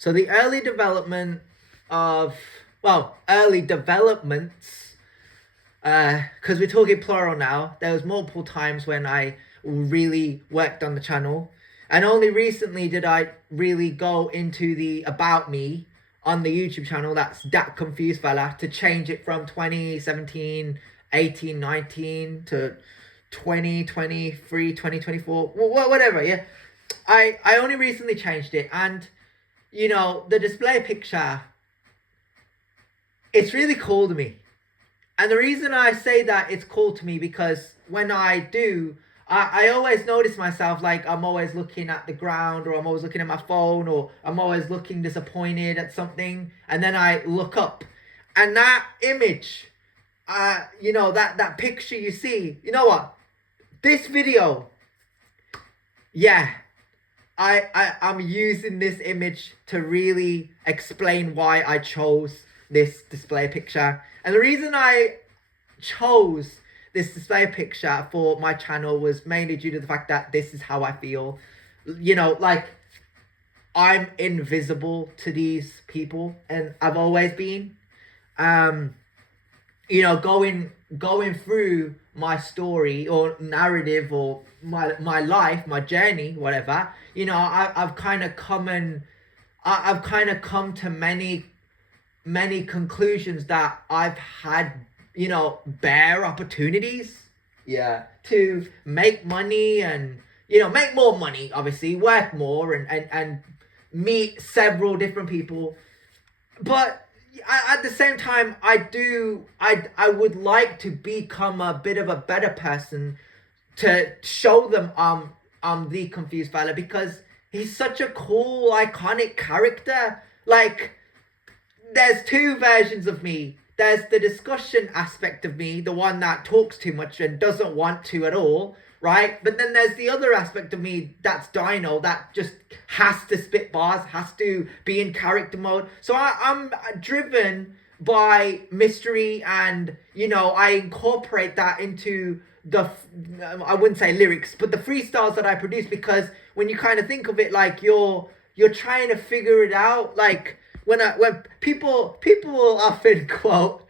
So the early development of, well, early developments, because we're talking plural now, there was multiple times when I really worked on the channel. And only recently did I really go into the about me on the YouTube channel, that's that confused fella, to change it from 2017, 18, 19 to 2023, 2024, whatever, yeah. I only recently changed it, and you know, the display picture, it's really cool to me. And the reason I say that it's cool to me, because when I do, I always notice myself, like I'm always looking at the ground, or I'm always looking at my phone, or I'm always looking disappointed at something, and then I look up, and that image, you know, that picture you see, you know what, this video, yeah, I'm using this image to really explain why I chose this display picture. And the reason I chose this display picture for my channel was mainly due to the fact that this is how I feel. You know, like, I'm invisible to these people, and I've always been. You know, going through my story or narrative, or my life, my journey, whatever, you know, I've kind of come to many conclusions that I've had, you know, bare opportunities, yeah, to make money, and you know, make more money, obviously, work more, and meet several different people. But at the same time, I would like to become a bit of a better person, to show them I'm the confused fella, because he's such a cool, iconic character. Like, there's two versions of me. There's the discussion aspect of me, the one that talks too much and doesn't want to at all, right? But then there's the other aspect of me, that's Dyno, that just has to spit bars, has to be in character mode. So I'm driven by mystery, and you know, I incorporate that into the, I wouldn't say lyrics, but the freestyles that I produce, because when you kind of think of it, like you're trying to figure it out, like when people will often quote,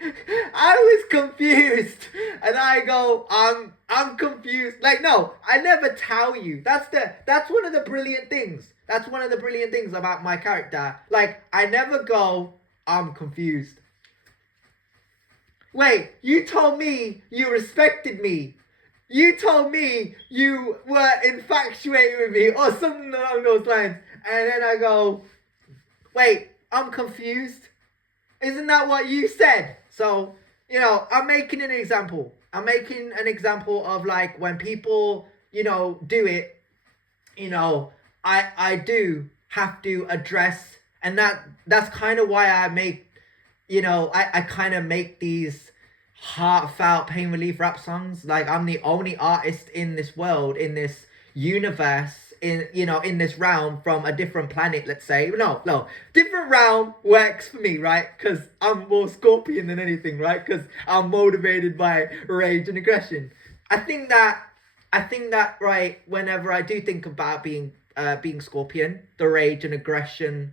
I was confused, and I go, I'm confused. Like, no, I never tell you. That's one of the brilliant things. That's one of the brilliant things about my character. Like, I never go, I'm confused. Wait, you told me you respected me. You told me you were infatuated with me, or something along those lines. And then I go, wait, I'm confused. Isn't that what you said? So, you know, I'm making an example. I'm making an example of, like, when people, you know, do it, you know, I do have to address, and that's kind of why I make, you know, I kind of make these heartfelt pain relief rap songs. Like, I'm the only artist in this world, in this universe, in, you know, in this realm, from a different planet, let's say. No, different realm works for me, right? Because I'm more Scorpion than anything, right? Because I'm motivated by rage and aggression. I think that right, whenever I do think about being Scorpion, the rage and aggression,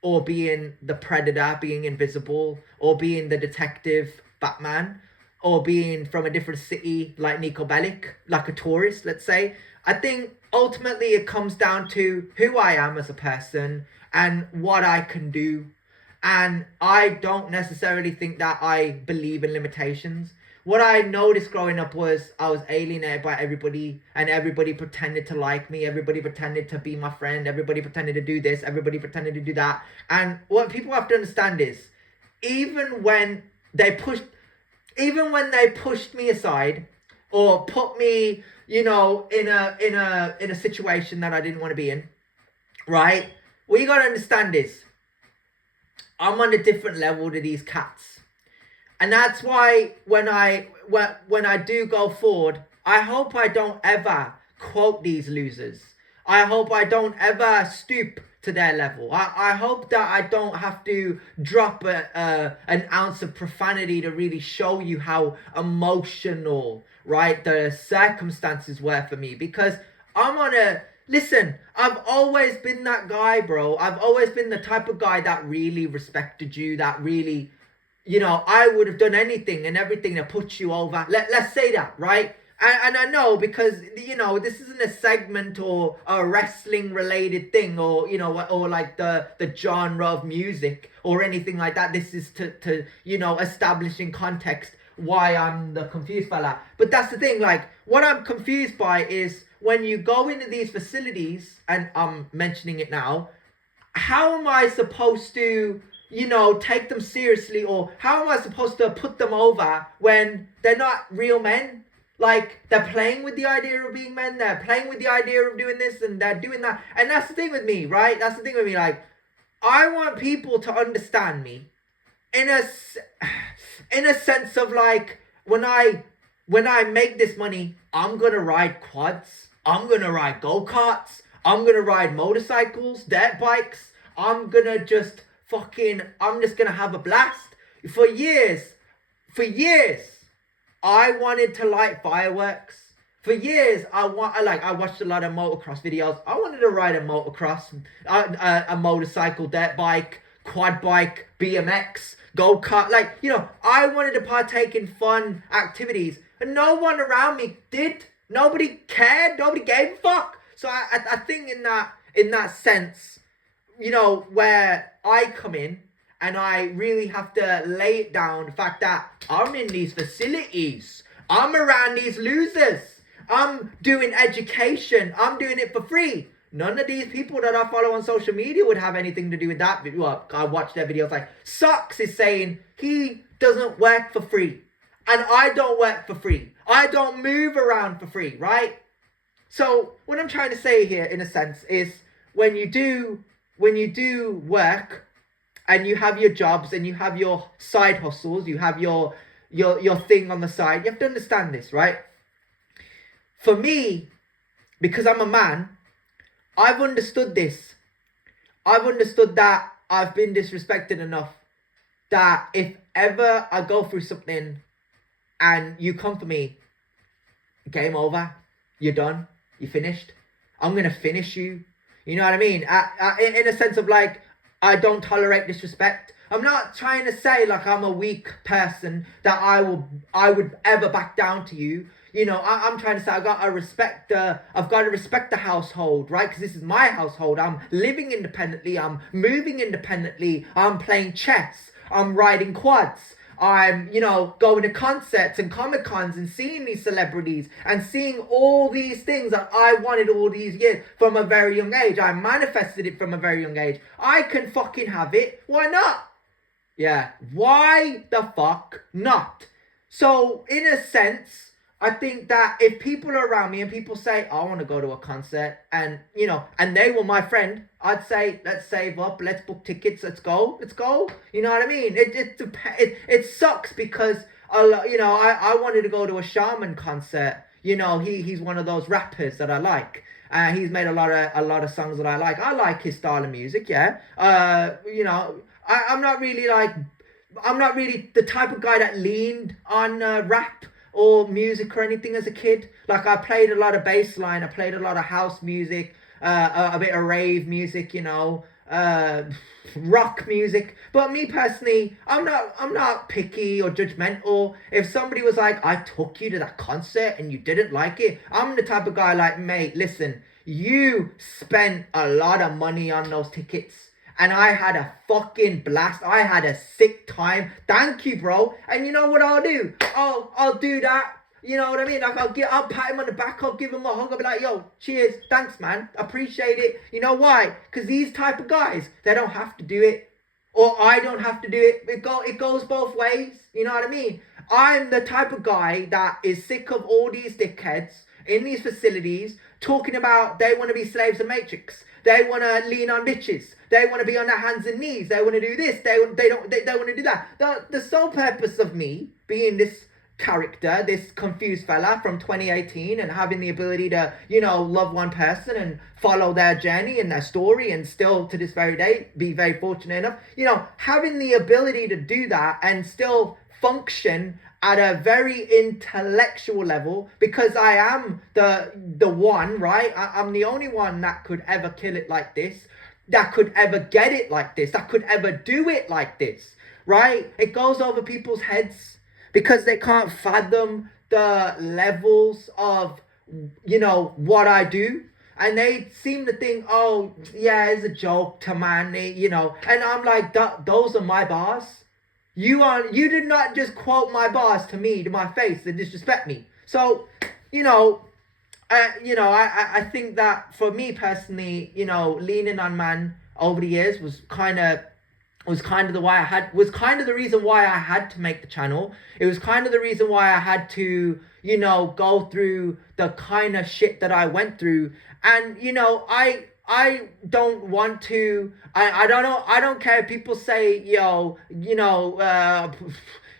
or being the Predator, being invisible, or being the detective Batman, or being from a different city like Nico Bellic, like a tourist, let's say, I think ultimately it comes down to who I am as a person and what I can do. And I don't necessarily think that I believe in limitations. What I noticed growing up was I was alienated by everybody, and everybody pretended to like me. Everybody pretended to be my friend. Everybody pretended to do this. Everybody pretended to do that. And what people have to understand is, even when they pushed me aside, or put me, you know, in a situation that I didn't want to be in, right? What you gotta understand is, I'm on a different level to these cats. And that's why when I do go forward, I hope I don't ever quote these losers. I hope I don't ever stoop to their level. I hope that I don't have to drop an ounce of profanity to really show you how emotional, right, the circumstances were for me. Because I'm on a Listen, I've always been that guy, bro. I've always been the type of guy that really respected you, that really, I would have done anything and everything to put you over. Let's say that, right? And I know because, this isn't a segment or a wrestling related thing or, or like the genre of music or anything like that. This is to establishing context why I'm the confused fella. But that's the thing, like, what I'm confused by is when you go into these facilities, and I'm mentioning it now, how am I supposed to, take them seriously, or how am I supposed to put them over when they're not real men? Like, they're playing with the idea of being men, they're playing with the idea of doing this, and they're doing that. And that's the thing with me, right? That's the thing with me, like, I want people to understand me in a sense of, like, when I make this money, I'm gonna ride quads, I'm gonna ride go-karts, I'm gonna ride motorcycles, dirt bikes, I'm just gonna have a blast. For years, I wanted to light fireworks. For years, I watched a lot of motocross videos. I wanted to ride a motocross, a motorcycle, dirt bike, quad bike, BMX, go-kart. Like, I wanted to partake in fun activities. And no one around me did. Nobody cared. Nobody gave a fuck. So I think in that sense, where I come in, and I really have to lay it down, the fact that I'm in these facilities, I'm around these losers, I'm doing education, I'm doing it for free. None of these people that I follow on social media would have anything to do with that. Well, I watch their videos, like Socks is saying he doesn't work for free. And I don't work for free. I don't move around for free, right? So what I'm trying to say here, in a sense, is when you do work, and you have your jobs, and you have your side hustles, you have your thing on the side, you have to understand this, right? For me, because I'm a man, I've understood this. I've understood that I've been disrespected enough that if ever I go through something and you come for me, game over, you're done, you're finished. I'm going to finish you. You know what I mean? In a sense of, like, I don't tolerate disrespect. I'm not trying to say like I'm a weak person that I would ever back down to you. I'm trying to say I've got to respect the household, right? Because this is my household. I'm living independently. I'm moving independently. I'm playing chess. I'm riding quads. I'm, going to concerts and Comic-Cons and seeing these celebrities and seeing all these things that I wanted all these years from a very young age. I manifested it from a very young age. I can fucking have it. Why not? Yeah. Why the fuck not? So, in a sense, I think that if people are around me and people say, I want to go to a concert, and, and they were my friend, I'd say, let's save up, let's book tickets, let's go. You know what I mean? It sucks because, I wanted to go to a Shaman concert. He's one of those rappers that I like. He's made a lot of songs that I like. I like his style of music, yeah. I'm not really the type of guy that leaned on rap or music or anything as a kid. Like, I played a lot of bass line, I played a lot of house music, a bit of rave music, rock music. But me personally, I'm not picky or judgmental. If somebody was like, I took you to that concert and you didn't like it, I'm the type of guy like, mate, listen, you spent a lot of money on those tickets. And I had a fucking blast. I had a sick time. Thank you, bro. And you know what I'll do? I'll do that. You know what I mean? Like, I'll pat him on the back. I'll give him a hug. I'll be like, yo, cheers. Thanks, man. Appreciate it. You know why? Because these type of guys, they don't have to do it. Or I don't have to do it. It goes both ways. You know what I mean? I'm the type of guy that is sick of all these dickheads in these facilities talking about they want to be slaves of Matrix. They want to lean on bitches. They want to be on their hands and knees. They want to do this. They want to do that. The sole purpose of me being this character, this confused fella from 2018, and having the ability to, love one person and follow their journey and their story, and still to this very day be very fortunate enough, having the ability to do that and still function at a very intellectual level because I am the one, right? I'm the only one that could ever kill it like this, that could ever get it like this, that could ever do it like this, right? It goes over people's heads because they can't fathom the levels of, you know, what I do. And they seem to think, oh, yeah, it's a joke to man, you know. And I'm like, those are my bars. You did not just quote my bars to me, to my face, and disrespect me. So, you know, I think that for me personally, you know, leaning on man over the years was kind of the reason why I had to make the channel. It was kind of the reason why I had to, you know, go through the kind of shit that I went through. And, you know, I don't want to, I don't know, I don't care if people say, yo, you know,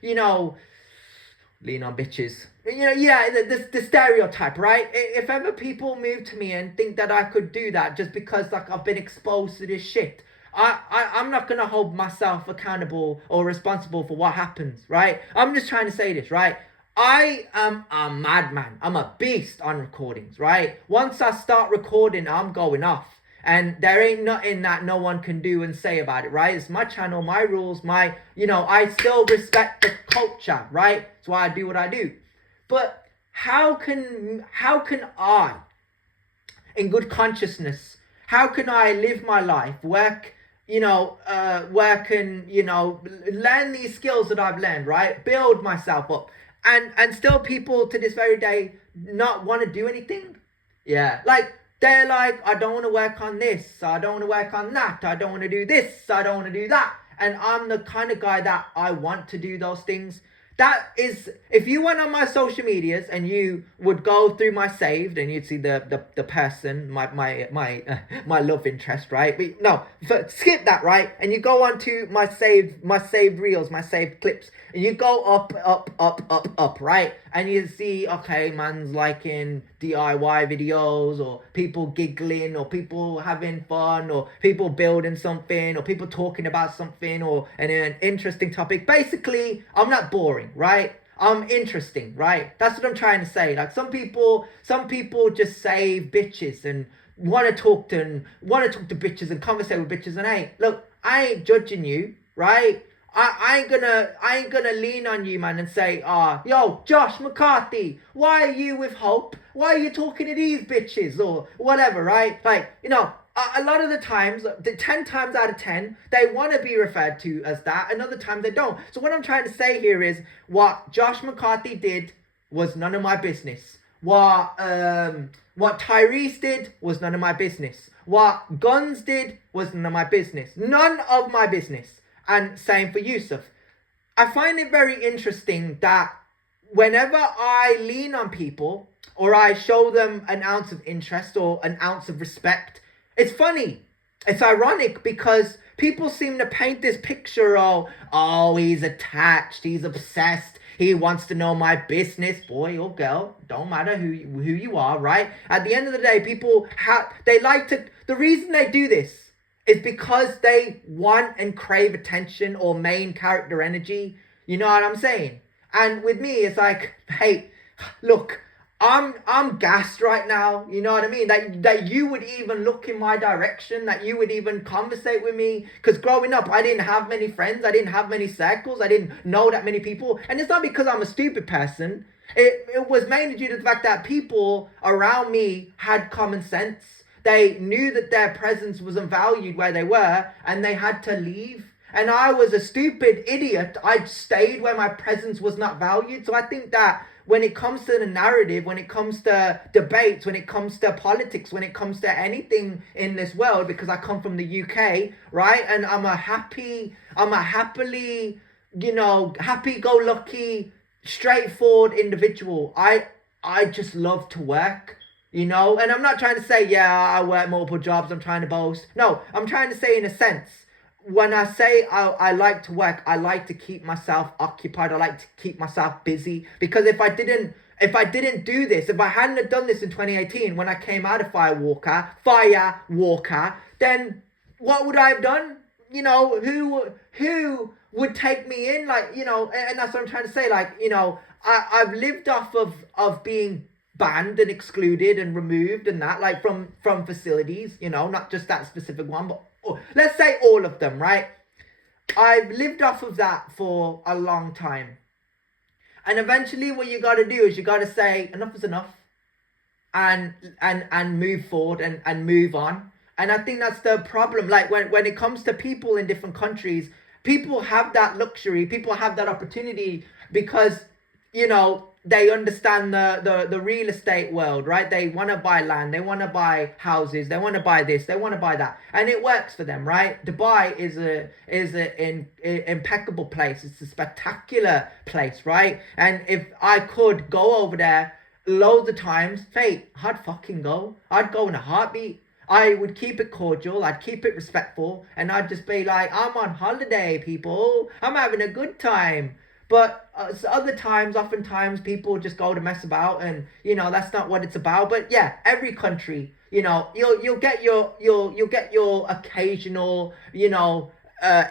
lean on bitches. You know, yeah, the stereotype, right? If ever people move to me and think that I could do that just because, like, I've been exposed to this shit, I'm not going to hold myself accountable or responsible for what happens, right? I'm just trying to say this, right? I am a madman. I'm a beast on recordings, right? Once I start recording, I'm going off. And there ain't nothing that no one can do and say about it, right? It's my channel, my rules, you know, I still respect the culture, right? That's why I do what I do. But how can I, in good consciousness, how can I live my life, work and, you know, learn these skills that I've learned, right? Build myself up. And still people to this very day not want to do anything? Yeah. Like, they're like, I don't want to work on this. I don't want to work on that. I don't want to do this. I don't want to do that. And I'm the kind of guy that I want to do those things. That is, if you went on my social medias and you would go through my saved and you'd see the person, my love interest, right? But no, skip that, right? And you go on to my saved reels, my saved clips, and you go up, right? And you see, okay, man's liking DIY videos, or people giggling, or people having fun, or people building something, or people talking about something, or an interesting topic. Basically, I'm not boring, right? I'm interesting, right? That's what I'm trying to say. Like, some people just save bitches and want to talk to bitches and conversate with bitches. And hey, look, I ain't judging you, right? I ain't gonna lean on you, man, and say, yo, Josh McCarthy, why are you with Hope? Why are you talking to these bitches? Or whatever, right? Like, you know, a lot of the times, 10 times out of 10, they want to be referred to as that, and other times they don't. So what I'm trying to say here is, what Josh McCarthy did was none of my business. What Tyrese did was none of my business. What Guns did was none of my business. None of my business. And same for Yusuf. I find it very interesting that whenever I lean on people, or I show them an ounce of interest or an ounce of respect, it's funny. It's ironic because people seem to paint this picture of, oh, he's attached, he's obsessed, he wants to know my business. Boy or girl, don't matter who you are, right? At the end of the day, people the reason they do this is because they want and crave attention or main character energy. You know what I'm saying? And with me, it's like, hey, look, I'm gassed right now. You know what I mean? That you would even look in my direction, that you would even conversate with me. Because growing up, I didn't have many friends. I didn't have many circles. I didn't know that many people. And it's not because I'm a stupid person. It was mainly due to the fact that people around me had common sense. They knew that their presence wasn't valued where they were, and they had to leave. And I was a stupid idiot. I stayed where my presence was not valued. So I think that when it comes to the narrative, when it comes to debates, when it comes to politics, when it comes to anything in this world, because I come from the UK, right? And I'm a happily, you know, happy-go-lucky, straightforward individual. I just love to work. You know, and I'm not trying to say, yeah, I work multiple jobs, I'm trying to boast. No, I'm trying to say, in a sense, when I say I like to work, I like to keep myself occupied. I like to keep myself busy. Because if I didn't do this, if I hadn't have done this in 2018 when I came out of Firewalker, then what would I have done? you know, who would take me in, like, you know, and that's what I'm trying to say, like, you know, I've lived off of being banned and excluded and removed and that, like, from facilities, you know, not just that specific one, but let's say all of them, right? I've lived off of that for a long time. And eventually what you got to do is you got to say enough is enough, and move forward and move on. And I think that's the problem. Like when it comes to people in different countries, people have that luxury, people have that opportunity because, you know, they understand the real estate world, right? They want to buy land, they want to buy houses, they want to buy this, they want to buy that, and it works for them, right? Dubai is an impeccable place. It's a spectacular place, right? And if I could go over there loads of times, fate, I'd fucking go. I'd go in a heartbeat. I would keep it cordial, I'd keep it respectful, and I'd just be like, I'm on holiday, people. I'm having a good time. But other times, oftentimes, people just go to mess about, and you know that's not what it's about. But yeah, every country, you know, you'll get your occasional, you know,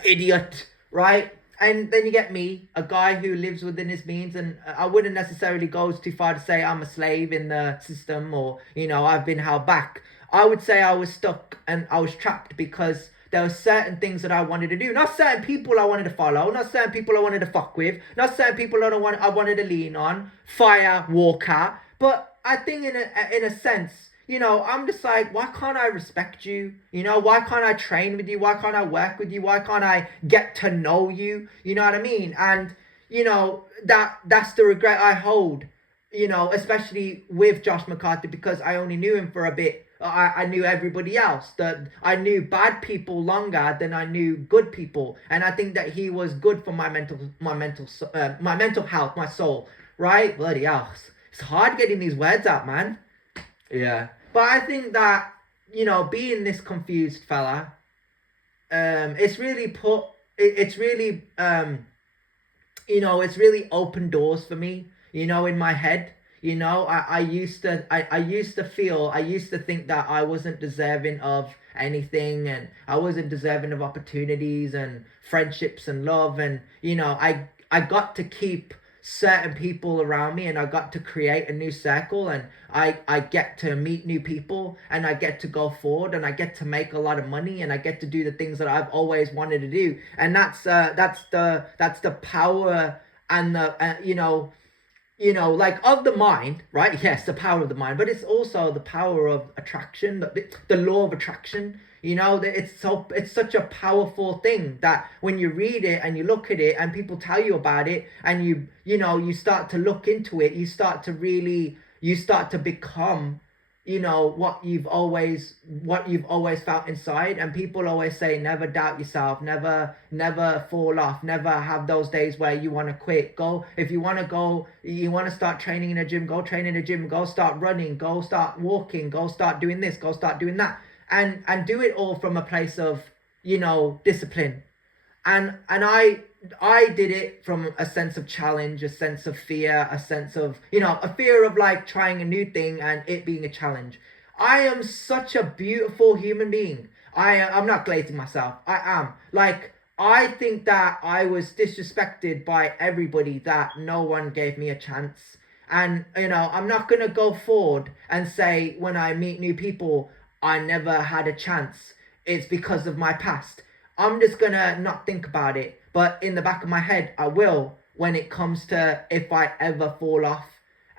idiot, right? And then you get me, a guy who lives within his means, and I wouldn't necessarily go too far to say I'm a slave in the system, or you know I've been held back. I would say I was stuck and I was trapped because there were certain things that I wanted to do. Not certain people I wanted to follow, not certain people I wanted to fuck with, not certain people I wanted to lean on, fire, walker. But I think in a sense, you know, I'm just like, why can't I respect you? You know, why can't I train with you? Why can't I work with you? Why can't I get to know you? You know what I mean? And, you know, that's the regret I hold, you know, especially with Josh McCarthy, because I only knew him for a bit. I knew everybody else. That I knew bad people longer than I knew good people, and I think that he was good for my mental health, my soul. Right? Bloody hell, it's hard getting these words out, man. Yeah, but I think that, you know, being this confused fella, it's really it's really you know, it's really opened doors for me, you know, in my head. You know, I used to think that I wasn't deserving of anything, and I wasn't deserving of opportunities and friendships and love, and you know, I got to keep certain people around me, and I got to create a new circle, and I get to meet new people, and I get to go forward, and I get to make a lot of money, and I get to do the things that I've always wanted to do. And that's the power and the you know, like of the mind, right? Yes, the power of the mind, but it's also the power of attraction, the law of attraction. You know, it's such a powerful thing that when you read it and you look at it and people tell you about it, and you know, you start to look into it, you start to become, you know, what you've always felt inside. And people always say, never doubt yourself, never fall off, never have those days where you want to quit. If you want to start training in a gym, go train in a gym, go start running, go start walking, go start doing this, go start doing that, and do it all from a place of, you know, discipline. And I did it from a sense of challenge, a sense of fear, a sense of, you know, a fear of like trying a new thing and it being a challenge. I am such a beautiful human being. I'm not glazing myself. I am. Like, I think that I was disrespected by everybody, that no one gave me a chance. And, you know, I'm not going to go forward and say when I meet new people, I never had a chance. It's because of my past. I'm just gonna not think about it. But in the back of my head, I will, when it comes to if I ever fall off.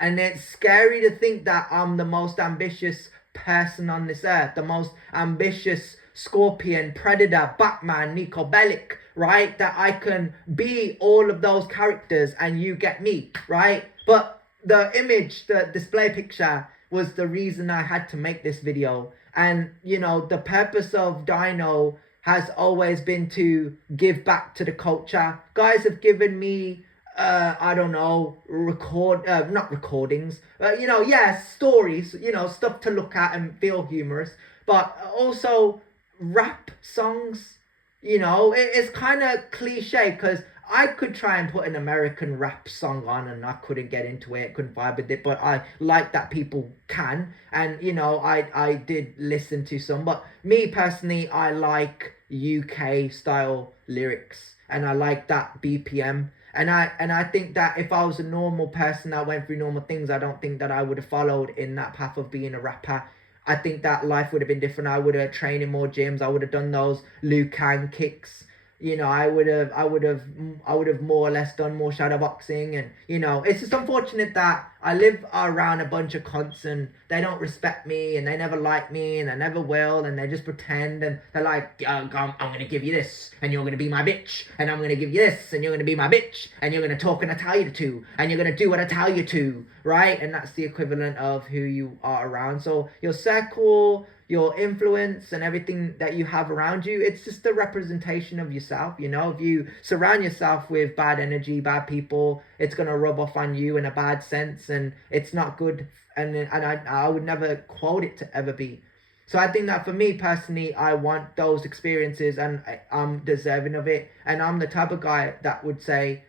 And it's scary to think that I'm the most ambitious person on this earth, the most ambitious Scorpion, Predator, Batman, Nico Bellic, right? That I can be all of those characters and you get me, right? But the image, the display picture was the reason I had to make this video. And, you know, the purpose of Dyno has always been to give back to the culture. Guys have given me, I don't know, not recordings, you know, yeah, stories, you know, stuff to look at and feel humorous, but also rap songs. You know, it's kind of cliche because I could try and put an American rap song on and I couldn't get into it, couldn't vibe with it, but I like that people can. And, you know, I did listen to some, but me personally, I like UK style lyrics, and I like that BPM. And I think that if I was a normal person that went through normal things, I don't think that I would have followed in that path of being a rapper. I think that life would have been different. I would have trained in more gyms. I would have done those Liu Kang kicks. You know, I would have more or less done more shadow boxing. And you know, it's just unfortunate that I live around a bunch of cunts and they don't respect me and they never like me and they never will, and they just pretend, and they're like, I'm gonna give you this and you're gonna be my bitch, and I'm gonna give you this and you're gonna be my bitch, and you're gonna talk and I tell you to, and you're gonna do what I tell you to, right? And that's the equivalent of who you are around. So your circle, your influence, and everything that you have around you, it's just a representation of yourself. You know, if you surround yourself with bad energy, bad people, it's gonna rub off on you in a bad sense, and it's not good. And I would never quote it to ever be. So I think that for me personally, I want those experiences, and I'm deserving of it. And I'm the type of guy that would say,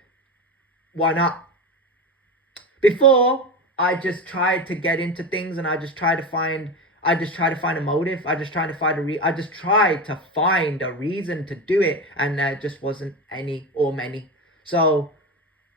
why not? Before, I just tried to get into things, and I just tried to find a motive. I just tried to find a reason to do it, and there just wasn't any or many. So,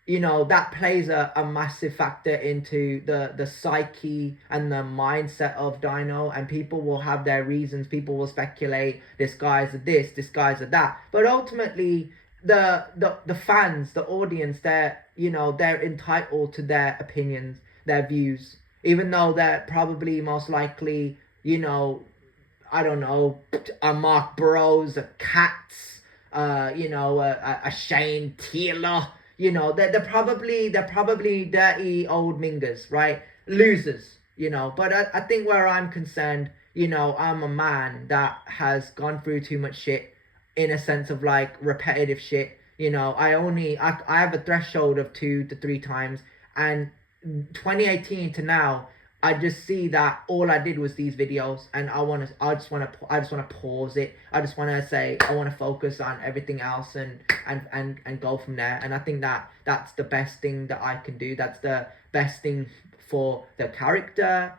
you know, that plays a massive factor into the psyche and the mindset of Dyno, and people will have their reasons. People will speculate, this guy's a this guy's a that. But ultimately, the fans, the audience, they're entitled to their opinions, their views, even though they're probably most likely, you know, I don't know, a Mark Burrows, a Katz, a Shane Taylor. You know, they're probably dirty old mingers, right? Losers, you know. But I think where I'm concerned, you know, I'm a man that has gone through too much shit, in a sense of like repetitive shit. You know, I have a threshold of 2 to 3 times, and 2018 to now, I just see that all I did was these videos, and I just want to pause it. I just want to say I want to focus on everything else and go from there. And I think that that's the best thing that I can do. That's the best thing for the character.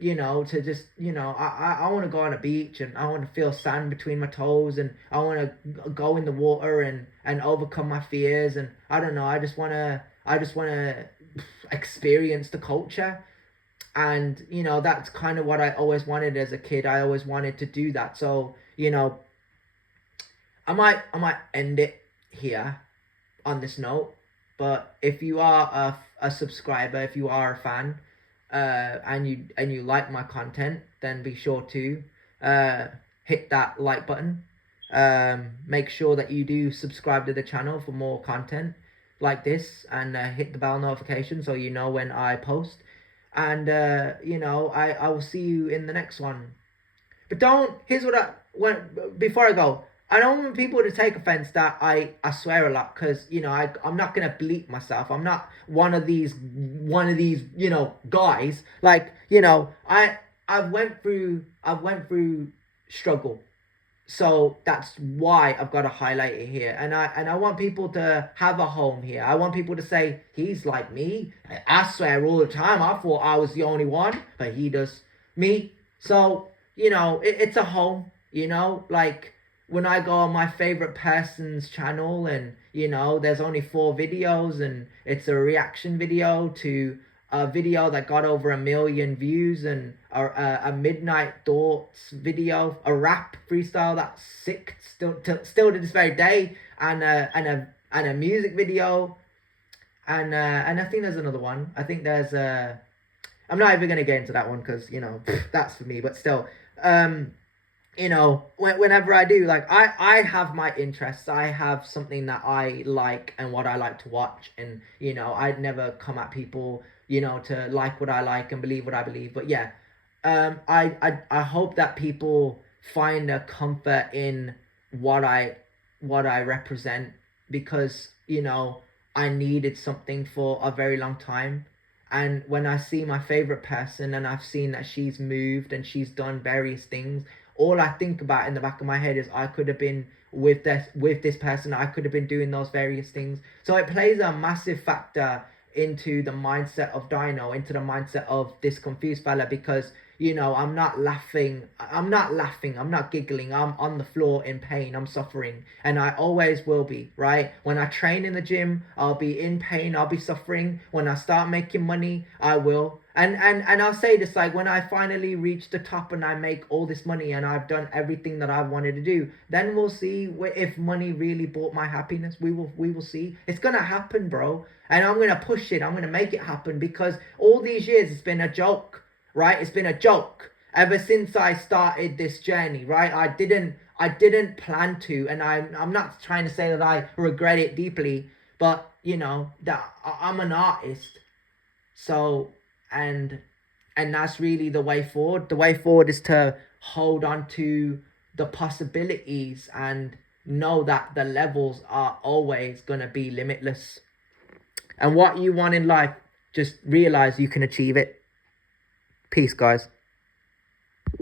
You know, to just, you know, I want to go on a beach and I want to feel sand between my toes, and I want to go in the water and overcome my fears. And I don't know, I just want to experience the culture. And you know, that's kind of what I always wanted as a kid. I always wanted to do that. So, you know, I might end it here on this note. But if you are a subscriber, if you are a fan, and you like my content, then be sure to hit that like button. Make sure that you do subscribe to the channel for more content like this, and hit the bell notification so you know when I post. And you know, I will see you in the next one. But before I go, I don't want people to take offense that I swear a lot, because you know, I'm not gonna bleep myself. I'm not one of these you know, guys. Like, you know, I've went through struggle. So that's why I've got to highlight it here. And I want people to have a home here. I want people to say, he's like me. I swear all the time. I thought I was the only one, but he does me. So, you know, it's a home, you know, like when I go on my favorite person's channel, and, you know, there's only 4 videos, and it's a reaction video to a video that got over 1 million views, and a Midnight Thoughts video, a rap freestyle that's sick still to this very day, and a music video, and I think there's another one. I think there's I'm not even gonna get into that one, because, you know, that's for me. But still, you know, whenever I do, like, I have my interests. I have something that I like and what I like to watch, and, you know, I'd never come at people, you know, to like what I like and believe what I believe. But yeah, I hope that people find a comfort in what I represent, because, you know, I needed something for a very long time. And when I see my favorite person, and I've seen that she's moved and she's done various things, all I think about in the back of my head is I could have been with this person. I could have been doing those various things. So it plays a massive factor into the mindset of Dyno, into the mindset of this confused fella, because you know, I'm not laughing, I'm not giggling, I'm on the floor in pain, I'm suffering, and I always will be, right? When I train in the gym, I'll be in pain, I'll be suffering. When I start making money, I will. And I'll say this, like, when I finally reach the top and I make all this money and I've done everything that I wanted to do, then we'll see if money really bought my happiness. We will see. It's gonna happen, bro. And I'm gonna push it, I'm gonna make it happen, because all these years it's been a joke. Right, it's been a joke ever since I started this journey. Right, I didn't plan to, and I'm not trying to say that I regret it deeply, but you know that I'm an artist. So and that's really the way forward. The way forward is to hold on to the possibilities and know that the levels are always gonna be limitless. And what you want in life, just realize you can achieve it. Peace, guys.